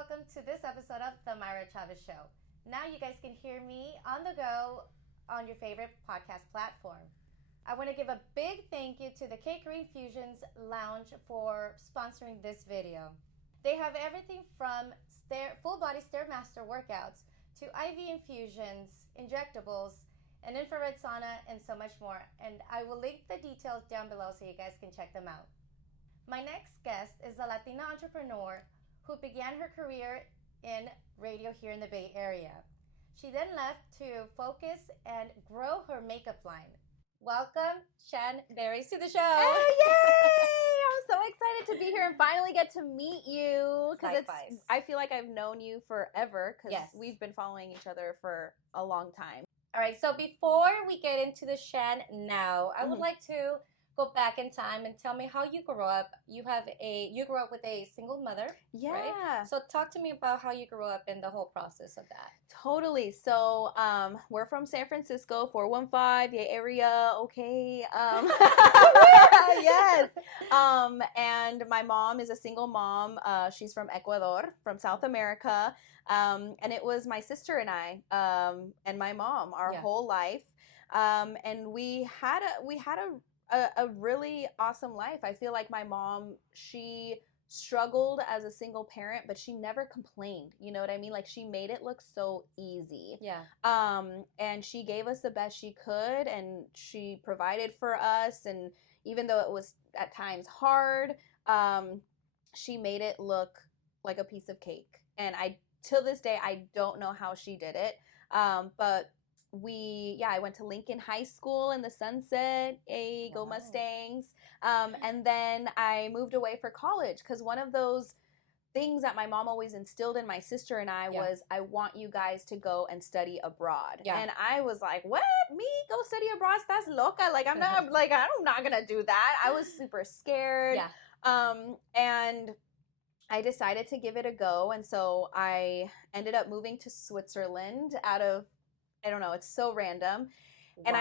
welcome to this episode of The Myra Chavez Show. Now you guys can hear me on the go on your favorite podcast platform. I want to give a big thank you to the Cakery Infusions Lounge for sponsoring this video. They have everything from full body Stairmaster workouts to IV infusions, injectables, an infrared sauna, and so much more. And I will link the details down below so you guys can check them out. My next guest is a Latina entrepreneur who began her career in radio here in the Bay Area. She then left to focus and grow her makeup line. Welcome, Shan Berries, to the show. Oh, yay! I'm so excited to be here and finally get to meet you. Because I feel like I've known you forever because we've been following each other for a long time. All right, so before we get into the Shan now, I would like to go back in time and tell me how you grew up. You grew up with a single mother, right? So talk to me about how you grew up and the whole process of that. Totally. So we're from San Francisco, 415, Bay Area, okay. Yes. And my mom is a single mom. She's from Ecuador, from South America. And it was my sister and I and my mom our whole life. And we had a really awesome life. I feel like my mom, she struggled as a single parent, but she never complained. You know what I mean? Like, she made it look so easy. Yeah. And she gave us the best she could, and she provided for us. And even though it was at times hard, she made it look like a piece of cake. And till this day, I don't know how she did it. But I went to Lincoln High School in the Sunset. Go Mustangs. And then I moved away for college because one of those things that my mom always instilled in my sister and I was, I want you guys to go and study abroad. Yeah. And I was like, what? Me go study abroad? That's loca. Like, I'm not gonna do that. I was super scared. Yeah. And I decided to give it a go. And so I ended up moving to Switzerland out of, I don't know, it's so random. And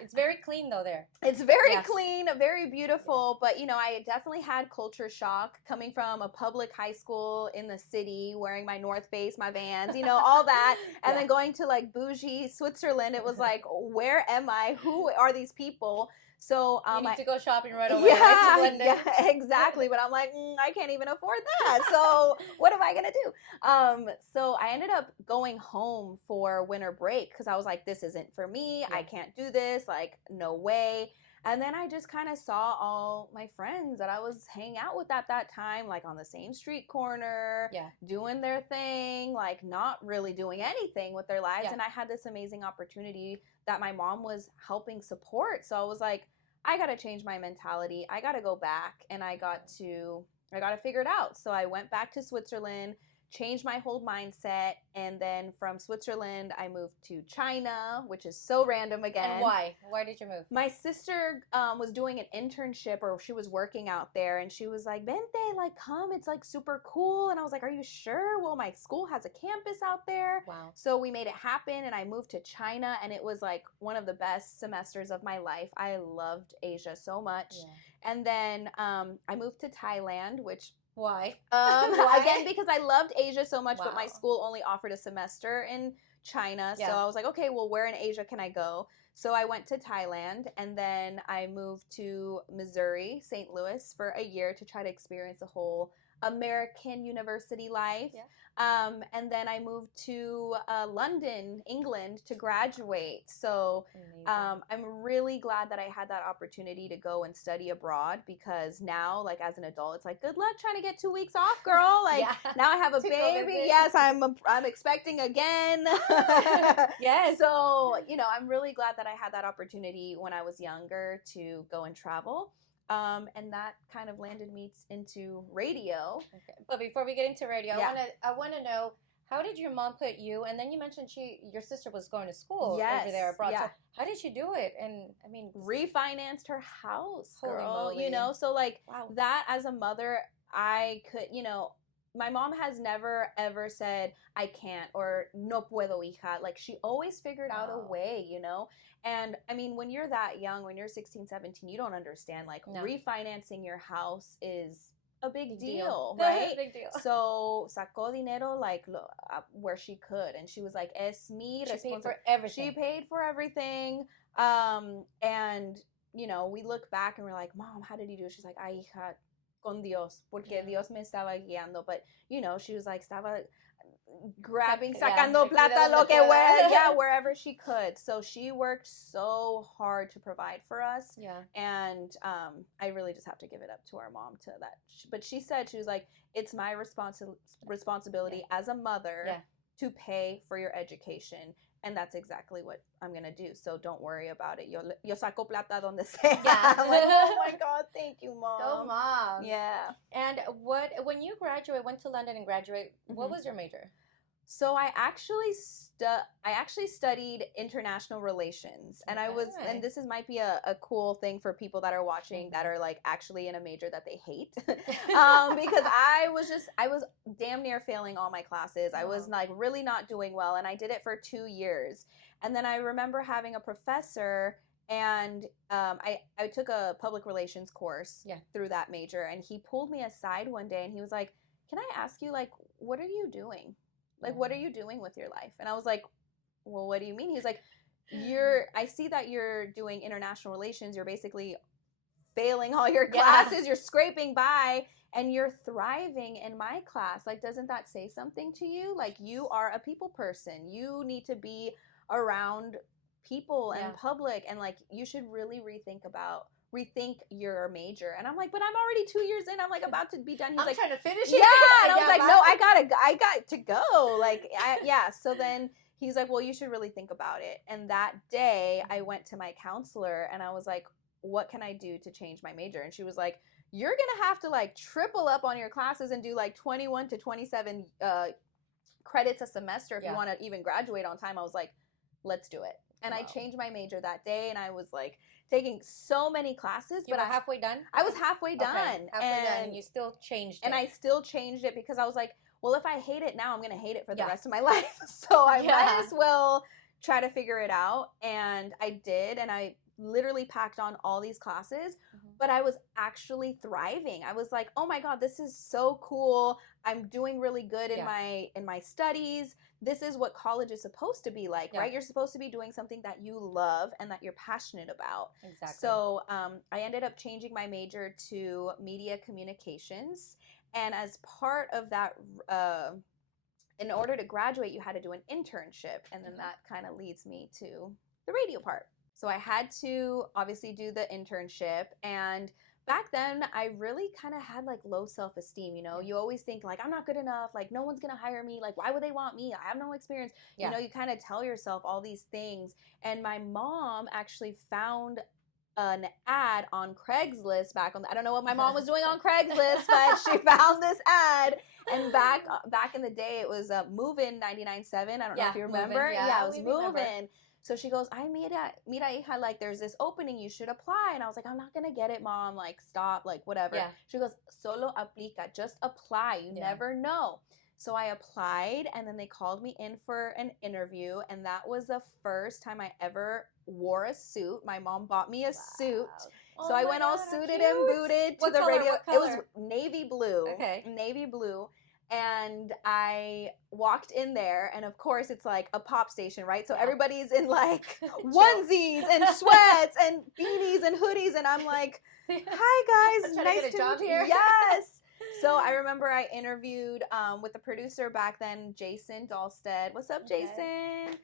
it's very clean though there. It's very clean, very beautiful. But, I definitely had culture shock coming from a public high school in the city, wearing my North Face, my Vans, all that. And then going to like bougie Switzerland. It was like, where am I? Who are these people? So you need to go shopping right away. Yeah, exactly. But I'm like, I can't even afford that. So what am I gonna do? So I ended up going home for winter break because I was like, this isn't for me. I can't do this. Like, no way. And then I just kind of saw all my friends that I was hanging out with at that time, like on the same street corner, doing their thing, like not really doing anything with their lives. And I had this amazing opportunity that my mom was helping support. So I was like, I got to change my mentality. I got to go back and I got to figure it out. So I went back to Switzerland, changed my whole mindset, and then from Switzerland I moved to China, which is so random again. And why? Why did you move? My sister was doing an internship, or she was working out there, and she was like, "Vente, like come, it's like super cool." And I was like, "Are you sure?" Well, my school has a campus out there. Wow. So we made it happen, and I moved to China, and it was like one of the best semesters of my life. I loved Asia so much. Yeah. And then I moved to Thailand, which Why? Again, because I loved Asia so much, but my school only offered a semester in China. So I was like, okay, well, where in Asia can I go? So I went to Thailand, and then I moved to Missouri, St. Louis, for a year to try to experience the whole American university life. Yeah. And then I moved to London, England to graduate. So I'm really glad that I had that opportunity to go and study abroad, because now, like, as an adult, it's like, good luck trying to get 2 weeks off, girl. Like, now I have a baby. Yes, I'm expecting again. Yes. So, I'm really glad that I had that opportunity when I was younger to go and travel. And that kind of landed me into radio. Okay. But before we get into radio, I want to know, how did your mom put you? And then you mentioned your sister was going to school over there abroad. Yeah. So how did she do it? And I mean, refinanced her house, girl. So like that as a mother, I could, my mom has never ever said I can't or no puedo, hija. Like, she always figured out a way, And I mean, when you're that young, when you're 16, 17, you don't understand. Like, refinancing your house is a big deal, right? Big deal. So sacó dinero like where she could, and she was like, "Es mi She paid for responsabilidad." everything. She paid for everything. And you know, we look back and we're like, "Mom, how did you do?" She's like, "Ay, hija, con Dios, porque Dios me estaba guiando." But you know, she was like, estaba grabbing, sacando plata, lo que wherever she could. So she worked so hard to provide for us. Yeah. And I really just have to give it up to our mom to that. But she said, she was like, it's my responsibility as a mother to pay for your education. And that's exactly what I'm going to do. So don't worry about it. Yo saco plata donde sea. Yeah. I'm like, oh my God, thank you, Mom. Go, Mom. Yeah. And when you went to London and graduate, what was your major? So I actually studied international relations, and and this might be a cool thing for people that are watching that are like actually in a major that they hate, because I was damn near failing all my classes. I was like really not doing well, and I did it for 2 years. And then I remember having a professor, and I took a public relations course through that major, and he pulled me aside one day, and he was like, "Can I ask you, like, what are you doing? Like, what are you doing with your life?" And I was like, "Well, what do you mean?" He's like, I see that you're doing international relations. You're basically failing all your classes. You're scraping by, and you're thriving in my class. Like, doesn't that say something to you? Like, you are a people person. You need to be around people and public, and like, you should really rethink your major. And I'm like, but I'm already 2 years in. I'm like about to be done. He's like, trying to finish it. Yeah. And I was like, no, I got to go. Like, So then he's like, well, you should really think about it. And that day I went to my counselor and I was like, what can I do to change my major? And she was like, you're going to have to like triple up on your classes and do like 21 to 27 credits a semester if you want to even graduate on time. I was like, let's do it. And I changed my major that day, and I was like taking so many classes. You were halfway done? I was halfway done. Halfway done, and you still changed it. And I still changed it because I was like, well, if I hate it now, I'm going to hate it for the rest of my life. So I might as well try to figure it out. And I did, and I literally packed on all these classes, but I was actually thriving. I was like, oh my God, this is so cool. I'm doing really good in my studies. This is what college is supposed to be like, right? You're supposed to be doing something that you love and that you're passionate about. Exactly. So I ended up changing my major to media communications. And as part of that, in order to graduate, you had to do an internship. And then that kind of leads me to the radio part. So I had to obviously do the internship, and back then I really kind of had like low self-esteem, you know. You always think like, I'm not good enough, like no one's gonna hire me, like why would they want me, I have no experience. You know, you kind of tell yourself all these things. And my mom actually found an ad on Craigslist back on I don't know what my mom was doing on Craigslist, but she found this ad. And back in the day, it was Move-In 99.7. I don't know if you remember. Yeah, it was Move-In. So she goes, ay, mira, hija, like, there's this opening, you should apply. And I was like, I'm not going to get it, Mom. Like, stop, like, whatever. She goes, solo aplica, just apply. You never know. So I applied, and then they called me in for an interview. And that was the first time I ever wore a suit. My mom bought me a suit. So I went all suited and booted to the radio. It was navy blue. Okay. Navy blue. And I walked in there, and of course it's like a pop station, right? So everybody's in like onesies and sweats and beanies and hoodies, and I'm like, hi guys, nice to meet you. Yes. So I remember I interviewed with the producer back then, Jason Dahlstead. What's up, Jason?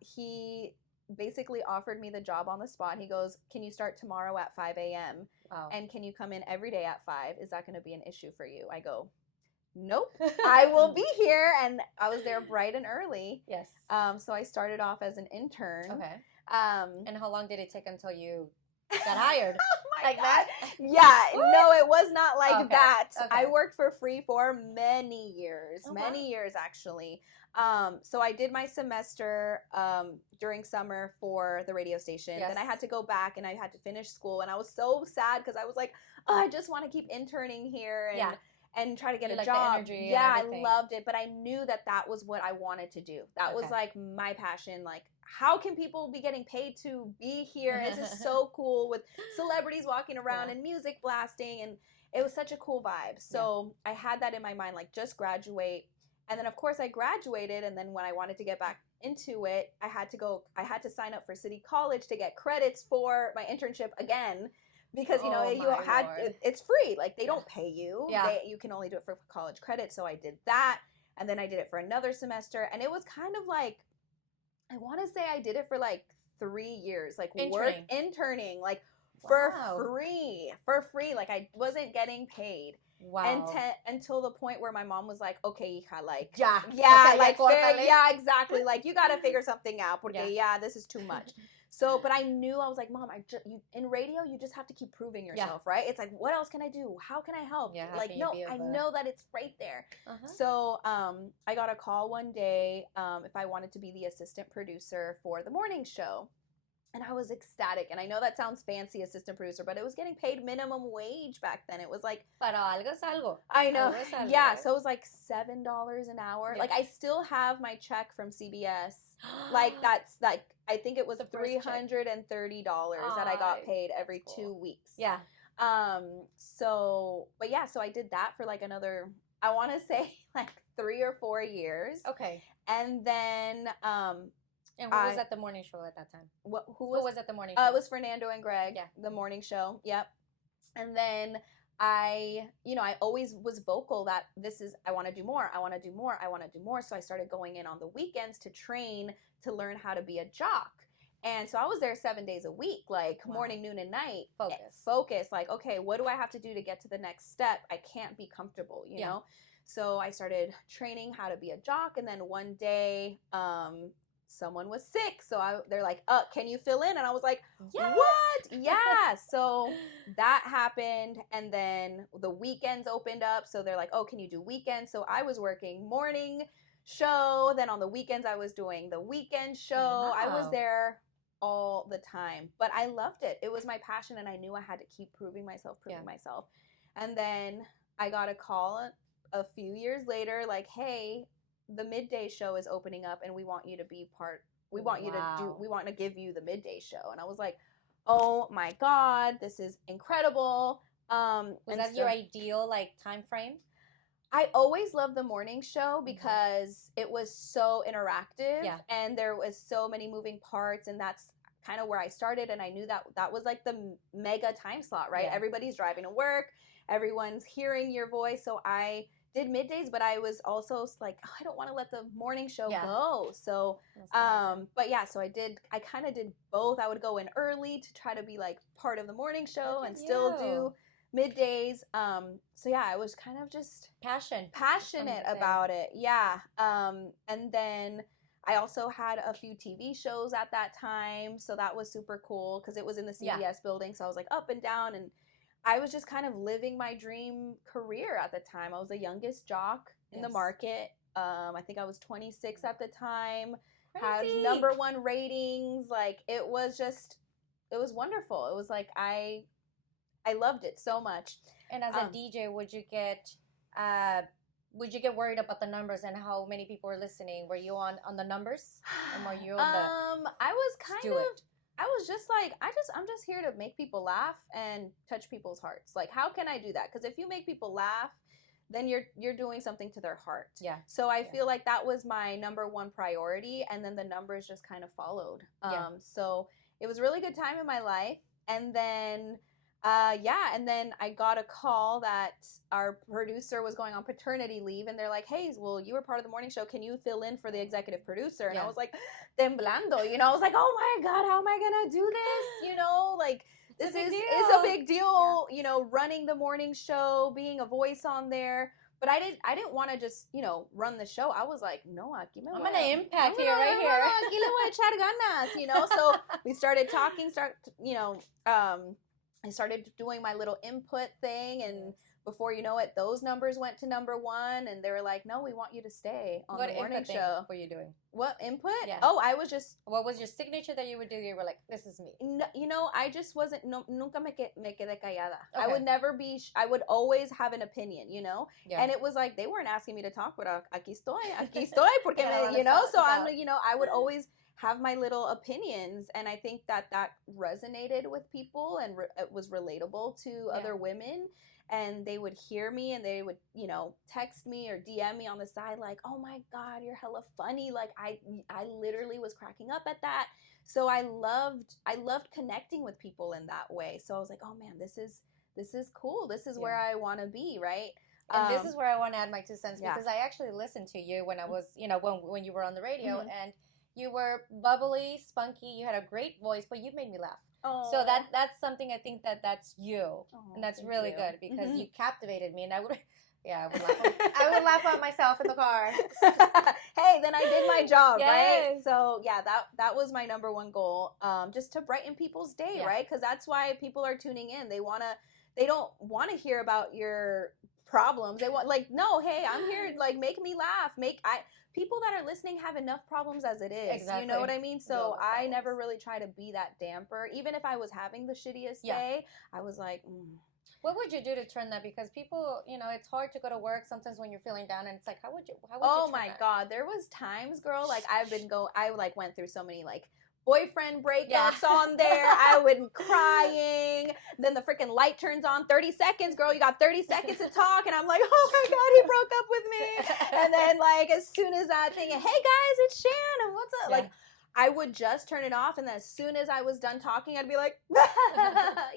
He basically offered me the job on the spot. He goes, can you start tomorrow at 5 a.m.? Wow. And can you come in every day at 5? Is that going to be an issue for you? I go, nope, I will be here. And I was there bright and early. Yes. So I started off as an intern. Okay. And how long did it take until you got hired? Oh my God. That? Yeah. What? No, it was not like that. Okay. I worked for free for many years. Many years, actually. So I did my semester during summer for the radio station. Yes. Then I had to go back and I had to finish school. And I was so sad because I was like, oh, I just want to keep interning here and try to get a job. I loved it. But I knew that was what I wanted to do. That was like my passion. Like how can people be getting paid to be here? This is so cool with celebrities walking around and music blasting, and it was such a cool vibe. So I had that in my mind, like, just graduate. And then, of course, I graduated, and then when I wanted to get back into it, I had to sign up for City College to get credits for my internship again, because, you know, it's free. Like, they don't pay you. You can only do it for college credits. So I did that, and then I did it for another semester, and it was kind of like, I want to say I did it for like 3 years, like interning, like for free. Like, I wasn't getting paid. Wow. Until the point where my mom was like, okay, hija, like, exactly. Like, you got to figure something out, porque this is too much. So, but I knew, I was like, Mom, in radio, you just have to keep proving yourself, right? It's like, what else can I do? How can I help? Like, no, I know that it's right there. So, I got a call one day if I wanted to be the assistant producer for the morning show. And I was ecstatic. And I know that sounds fancy, assistant producer, but it was getting paid minimum wage back then. It was like... Pero algo es algo. I know. Yeah, so it was like $7 an hour. Yeah. Like, I still have my check from CBS. Like, that's like, I think it was $330 that I got paid every 2 weeks. Yeah. So I did that for like another, I want to say like 3 or 4 years. Okay. And then... And who was at the morning show at that time? Who was at the morning show? It was Fernando and Greg, the morning show. Yep. And then I always was vocal that I want to do more. I want to do more. I want to do more. So I started going in on the weekends to train to learn how to be a jock. And so I was there 7 days a week, like morning, noon, and night. Focus. Like, okay, what do I have to do to get to the next step? I can't be comfortable, you know? So I started training how to be a jock. And then one day, someone was sick, so they're like, can you fill in? And I was like, what? Yeah. So that happened, and then the weekends opened up, so they're like, oh, can you do weekends? So I was working morning show, then on the weekends I was doing the weekend show. Wow. I was there all the time, but I loved it. It was my passion, and I knew I had to keep proving myself. And then I got a call a few years later, like, hey, the Midday show is opening up, and we want you to be part. We want to give you the Midday show. And I was like, oh my God, this is incredible. Was that your ideal like time frame? I always loved the morning show because it was so interactive, and there was so many moving parts, and that's kind of where I started. And I knew that was like the mega time slot, right? Everybody's driving to work, everyone's hearing your voice. So I did middays, but I was also like, I don't want to let the morning show go. So, so I kind of did both. I would go in early to try to be like part of the morning show and still do middays. I was kind of just passionate about it. Yeah. And then I also had a few TV shows at that time. So that was super cool because it was in the CBS building. So I was like up and down, and I was just kind of living my dream career at the time. I was the youngest jock in the market. I think I was 26 at the time. Crazy. Had #1 ratings. Like, it was wonderful. It was like, I loved it so much. And as a DJ, would you get worried about the numbers and how many people were listening? Were you on the numbers? Or were you on the I was just like, I'm just here to make people laugh and touch people's hearts. Like, how can I do that? Because if you make people laugh, then you're doing something to their heart. Yeah. So I feel like that was my #1 priority, and then the numbers just kind of followed. So it was a really good time in my life. And then and then I got a call that our producer was going on paternity leave, and they're like, hey, well, you were part of the morning show. Can you fill in for the executive producer? And I was like, temblando, I was like, oh my God, how am I going to do this? Like, this is a big deal, running the morning show, being a voice on there. But I didn't want to just, run the show. I was like, no, I'm going to impact here, right here. Aquí le voy a echar ganas, So we started talking, I started doing my little input thing, and before you know it, those numbers went to #1, and they were like, no, we want you to stay on the morning show. What were you doing? What input? Yeah. Oh, I was just... What was your signature that you would do? You were like, this is me. No, I just wasn't... nunca me quedé callada. Okay. I would never be... I would always have an opinion, Yeah. And it was like, they weren't asking me to talk, but aquí estoy, porque so I'm, I would always have my little opinions. And I think that resonated with people, and it was relatable to other women. And they would hear me, and they would, you know, text me or DM me on the side like, oh my God, you're hella funny. Like I literally was cracking up at that. So I loved connecting with people in that way. So I was like, oh man, this is cool. This is where I want to be, right? And this is where I want to add my 2 cents, because I actually listened to you when I was, you know, when you were on the radio, and you were bubbly, spunky, you had a great voice, but you made me laugh. Oh. So that's something I think that's you, and that's really good, because you captivated me, and I would laugh at myself in the car. Hey, then I did my job, right? So yeah, that was my number one goal, just to brighten people's day, right? Because that's why people are tuning in. They don't want to hear about your problems. They want, like, no, hey, I'm here, like, make me laugh. People that are listening have enough problems as it is. Exactly. You know what I mean? So I never really try to be that damper. Even if I was having the shittiest day, I was like, What would you do to turn that? Because people, you know, it's hard to go to work sometimes when you're feeling down, and it's like, how would you oh my God, there was times, girl, like I went through so many, like, boyfriend breakups on there. I would be crying. Then the freaking light turns on. 30 seconds, girl. You got 30 seconds to talk. And I'm like, oh my God, he broke up with me. And then, like, as soon as that thing, hey guys, it's Shan, and what's up? Like, I would just turn it off. And then as soon as I was done talking, I'd be like,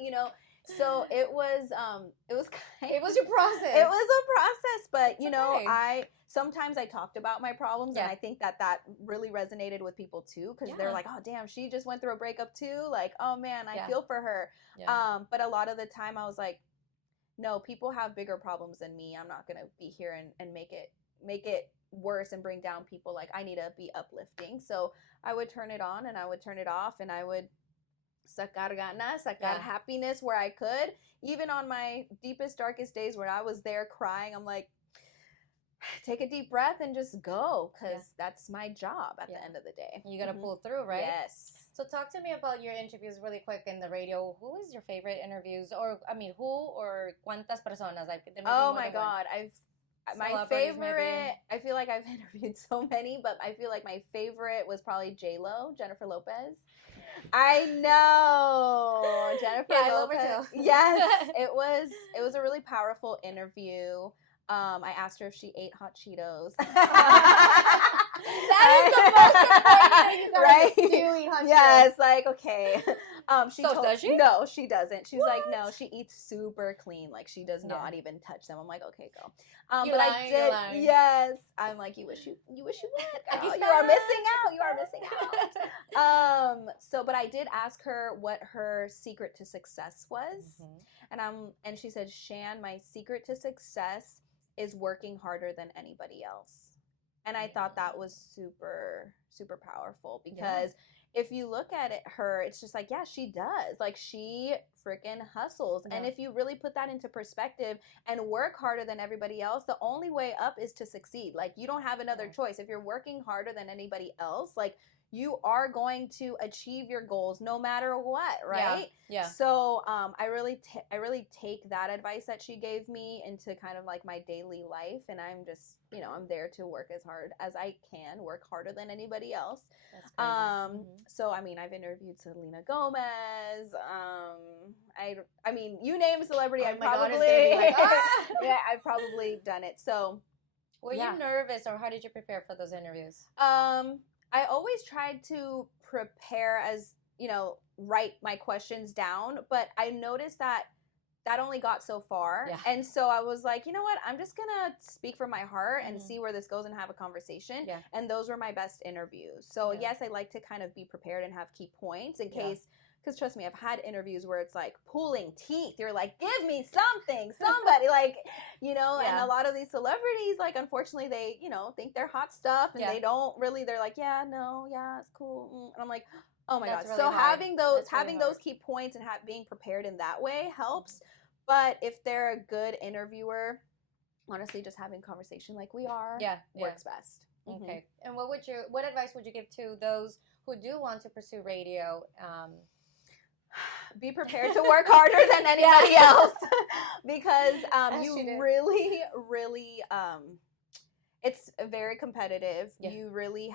you know. So it was your process. It was a process, but you know, sometimes I talked about my problems, and I think that really resonated with people too, because they're like, oh damn, she just went through a breakup too. Like, oh man, I feel for her. Yeah. But a lot of the time I was like, no, people have bigger problems than me. I'm not gonna be here and make it worse and bring down people. Like, I need to be uplifting. So I would turn it on and I would turn it off, and I would sacar ganas, sacar happiness where I could. Even on my deepest, darkest days where I was there crying, I'm like, take a deep breath and just go, because that's my job at the end of the day. You gotta pull through, right? Yes. So talk to me about your interviews really quick in the radio. Who is your favorite interviews? Or, I mean, who or cuántas personas? Like, oh my God, my favorite, maybe. I feel like I've interviewed so many, but I feel like my favorite was probably J-Lo, Jennifer Lopez. I know, Jennifer Lopez. Yes, it was a really powerful interview. I asked her if she ate hot Cheetos. That is the most important thing you guys do, eat hot Cheetos. Yes, like, okay. Does she? No, she doesn't. She's like, no, she eats super clean. Like, she does not even touch them. I'm like, okay, girl. But I did. Yes. I'm like, you wish you would. Oh, you are missing out. You are missing out. But I did ask her what her secret to success was. And she said, Shan, my secret to success is working harder than anybody else. And I thought that was super, super powerful, because if you look at her, it's just like, yeah, she does. Like, she freaking hustles. And if you really put that into perspective and work harder than everybody else, the only way up is to succeed. Like, you don't have another choice. If you're working harder than anybody else, like, you are going to achieve your goals no matter what, right? Yeah. So I really take that advice that she gave me into kind of like my daily life, and I'm just, you know, I'm there to work as hard as I can, work harder than anybody else. That's crazy. So I mean, I've interviewed Selena Gomez. I mean, you name a celebrity, I've probably done it. So were you nervous, or how did you prepare for those interviews? I always tried to prepare, as, you know, write my questions down, but I noticed that only got so far. Yeah. And so I was like, you know what? I'm just going to speak from my heart and see where this goes and have a conversation. Yeah. And those were my best interviews. So yes, I like to kind of be prepared and have key points in case, because trust me, I've had interviews where it's like pulling teeth. You're like, give me something, somebody, like, you know, and a lot of these celebrities, like, unfortunately, they, you know, think they're hot stuff, and they don't really, they're like, it's cool. And I'm like, oh my God. Really so hard. having those key points and being prepared in that way helps. But if they're a good interviewer, honestly, just having conversation like we are works best. Okay. And what advice would you give to those who do want to pursue radio? Be prepared to work harder than anybody else, because you really, really, It's very competitive. Yeah. You really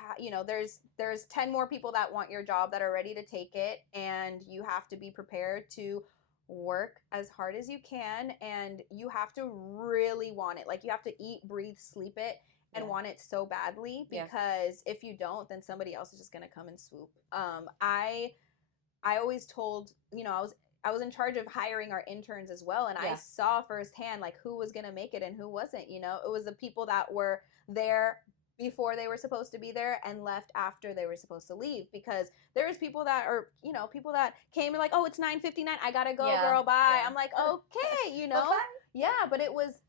there's 10 more people that want your job that are ready to take it, and you have to be prepared to work as hard as you can, and you have to really want it. Like, you have to eat, breathe, sleep it, and want it so badly, because if you don't, then somebody else is just going to come and swoop. I always told, I was in charge of hiring our interns as well, and I saw firsthand like who was going to make it and who wasn't. It was the people that were there before they were supposed to be there and left after they were supposed to leave, because there's people that are, people that came and like, oh, it's 9:59, I gotta go, girl, bye. I'm like, okay, Okay. Yeah, but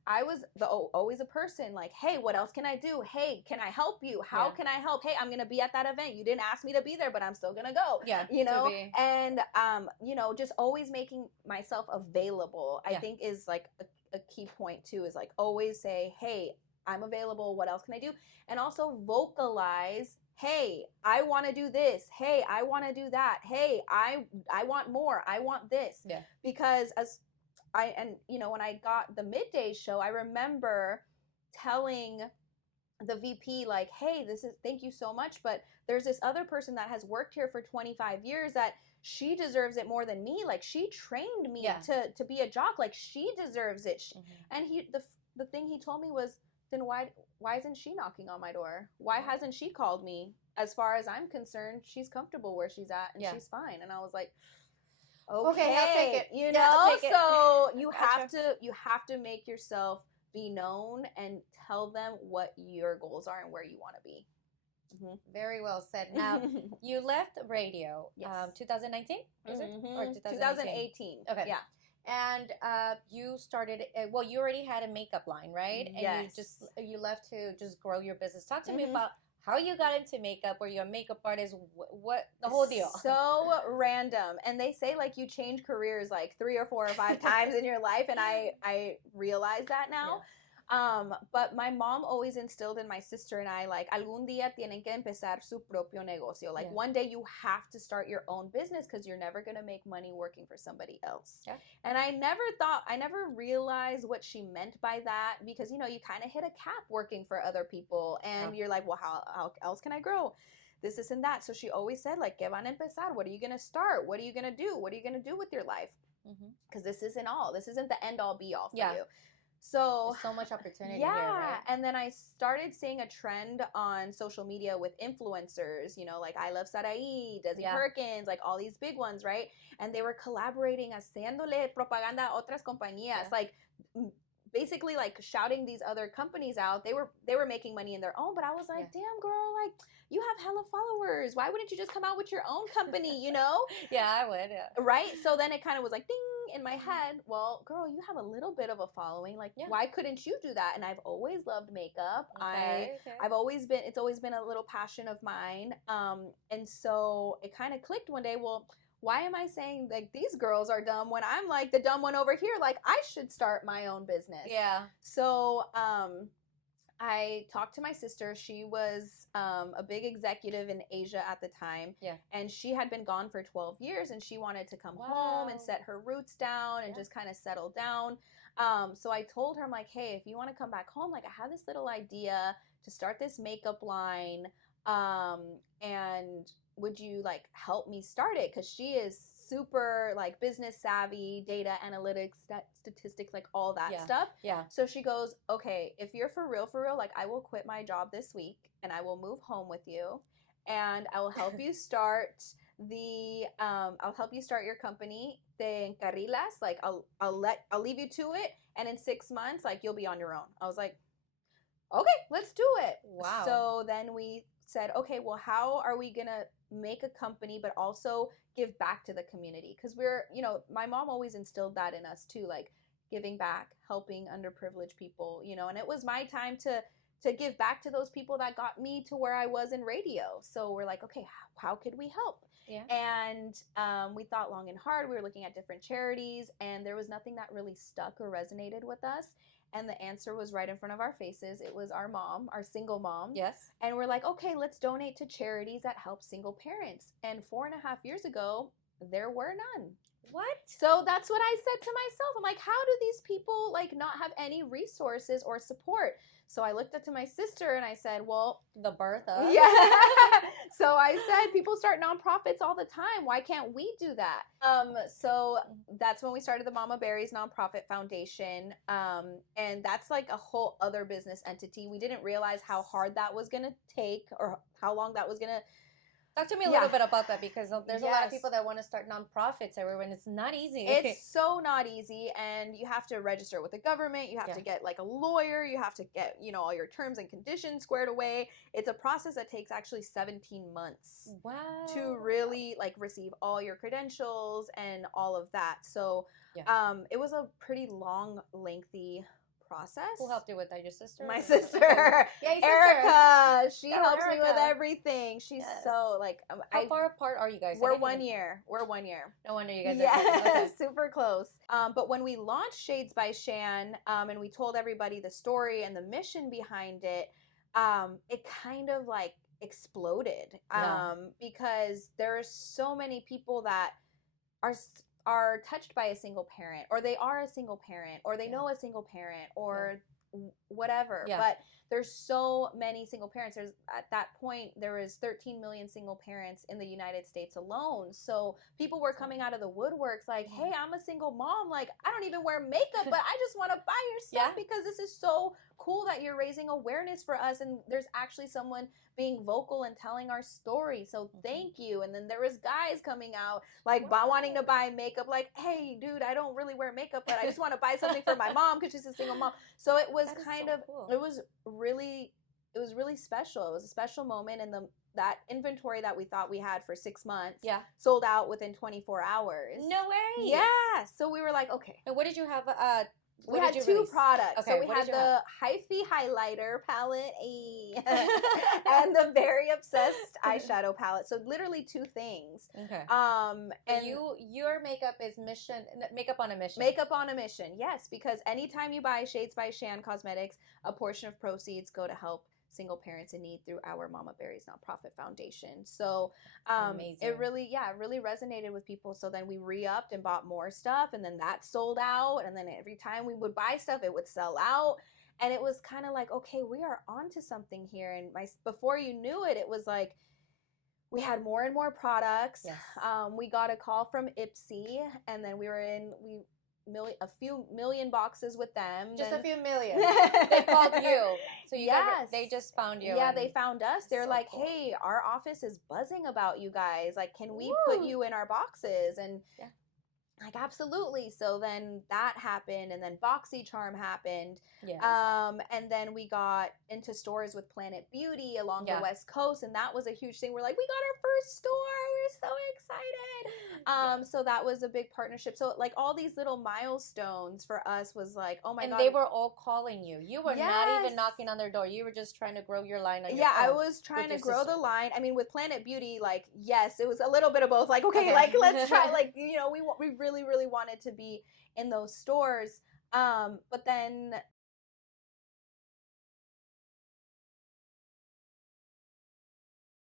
I was always a person like, hey, what else can I do? Hey, can I help you? How can I help? Hey, I'm gonna be at that event. You didn't ask me to be there, but I'm still gonna go. Yeah. And just always making myself available, I think is like a key point too, is like always say, hey, I'm available. What else can I do? And also vocalize, hey, I want to do this. Hey, I want to do that. Hey, I want more. I want this. Yeah. Because when I got the Midday show, I remember telling the VP like, hey, thank you so much, but there's this other person that has worked here for 25 years that she deserves it more than me. Like, she trained me to be a jock. Like, she deserves it. And the thing he told me was, then why isn't she knocking on my door? Why hasn't she called me? As far as I'm concerned, she's comfortable where she's at, and she's fine. And I was like, okay, I'll take it. I'll take it. So you Gotcha. have to make yourself be known and tell them what your goals are and where you want to be. Mm-hmm. Very well said. Now, you left radio. 2019, is it? Or 2018. Okay. Yeah. And you started, you already had a makeup line, right? And Yes. you left to just grow your business. Talk to me about how you got into makeup. Were you a makeup artist? What the whole deal? So random. And they say like you change careers like 3 or 4 or 5 times in your life, and I realize that now. But my mom always instilled in my sister and I, like, algún día tienen que empezar su propio negocio. Like, one day you have to start your own business, because you're never going to make money working for somebody else. Yeah. And I never realized what she meant by that, because, you kind of hit a cap working for other people, and you're like, well, how else can I grow? This and that. So she always said, like, ¿qué van a empezar? What are you going to start? What are you going to do? What are you going to do with your life? Because this isn't all. This isn't the end all be all for you. So there's so much opportunity here, right? And then I started seeing a trend on social media with influencers, like I Love Saraí, Desi Perkins, like all these big ones, right? And they were collaborating, haciéndole propaganda a otras compañías, like basically like shouting these other companies out. They were making money in their own, but I was like, damn girl, like you have hella followers. Why wouldn't you just come out with your own company, Yeah, I would. Yeah. Right? So then it kind of was like, ding, in my head, well, girl, you have a little bit of a following. Like, why couldn't you do that? And I've always loved makeup. It's always been a little passion of mine. And so it kind of clicked one day, well, why am I saying like these girls are dumb when I'm like the dumb one over here? Like, I should start my own business. Yeah. So, I talked to my sister. She was a big executive in Asia at the time. Yeah. And she had been gone for 12 years, and she wanted to come home and set her roots down and just kind of settle down. So I told her, I'm like, hey, if you want to come back home, like I have this little idea to start this makeup line. And would you like help me start it? Because she is super like business savvy, data analytics, statistics, like all that stuff. Yeah. So she goes, okay, if you're for real, like I will quit my job this week and I will move home with you, and I will help you start I'll help you start your company. Te encarrilas, like I'll leave you to it, and in 6 months, like you'll be on your own. I was like, okay, let's do it. Wow. So then we said, okay, well, how are we gonna make a company but also give back to the community? Because we're, my mom always instilled that in us too, like giving back, helping underprivileged people, and it was my time to give back to those people that got me to where I was in radio. So we're like, okay, how could we help? Yeah. And we thought long and hard. We were looking at different charities, and there was nothing that really stuck or resonated with us. And the answer was right in front of our faces. It was our mom, our single mom. Yes. And we're like, okay, let's donate to charities that help single parents. And 4.5 years ago, there were none. What? So that's what I said to myself. I'm like, how do these people like not have any resources or support? So I looked up to my sister and I said, well, The birth of. yeah. So I said, people start nonprofits all the time. Why can't we do that? So that's when we started the Mamaberries Nonprofit Foundation. And that's like a whole other business entity. We didn't realize how hard that was going to take or how long that was going to. Talk to me a little bit about that, because there's a lot of Yes. people that want to start nonprofits everywhere, and it's not easy. It's so not easy, and you have to register with the government. You have to get like a lawyer. You have to get, you know, all your terms and conditions squared away. It's a process that takes actually 17 months to really like receive all your credentials and all of that. So it was a pretty long, lengthy process. Who helped you with that? Your sister? My sister. Erica. She helps me with everything. She's so like. How far apart are you guys? We're 1 year. We're 1 year. No wonder you guys. Yeah, super close. But when we launched Shades by Shan, and we told everybody the story and the mission behind it, it kind of like exploded. Because there are so many people that are touched by a single parent, or they are a single parent, or they know a single parent, or whatever. But there's so many single parents. There's at that point there was 13 million single parents in the United States alone. So people were coming out of the woodworks like, hey, I'm a single mom. Like, I don't even wear makeup, but I just want to buy your stuff because this is so cool that you're raising awareness for us, and there's actually someone being vocal and telling our story. So thank you. And then there was guys coming out like wanting to buy makeup, like, hey, dude, I don't really wear makeup, but I just want to buy something for my mom because she's a single mom. So it was kind of cool. It was really special. It was a special moment, and that inventory that we thought we had for 6 months sold out within 24 hours. No way. Yeah. So we were like, okay. And what did you have? We had two products. Okay, so we had the Hyphy highlighter palette and the Very Obsessed eyeshadow palette. So literally two things. Okay. And your makeup is makeup on a mission. Makeup on a mission, yes. Because anytime you buy Shades by Shan Cosmetics, a portion of proceeds go to help single parents in need through our Mamaberries Nonprofit Foundation. So it really resonated with people. So then we re-upped and bought more stuff, and then that sold out, and then every time we would buy stuff, it would sell out. And it was kind of like, okay, we are onto something here. And before you knew it, it was like we had more and more products. Yes. We got a call from Ipsy, and then we were a few million boxes with them. Just a few million. They called you. So they just found you. Yeah, they found us. They're like, cool. Hey, our office is buzzing about you guys. Like, can we put you in our boxes? And like, absolutely. So then that happened, and then Boxycharm happened. Yes. And then we got into stores with Planet Beauty along the West Coast, and that was a huge thing. We're like, we got our first store. We're so excited. So that was a big partnership. So like all these little milestones for us was like, oh my God. And they were all calling you. You were not even knocking on their door. You were just trying to grow your line on your own. I was trying to grow the line. I mean, with Planet Beauty, like, yes, it was a little bit of both. Like, okay. Like, let's try. Like, you know, we really wanted to be in those stores. But then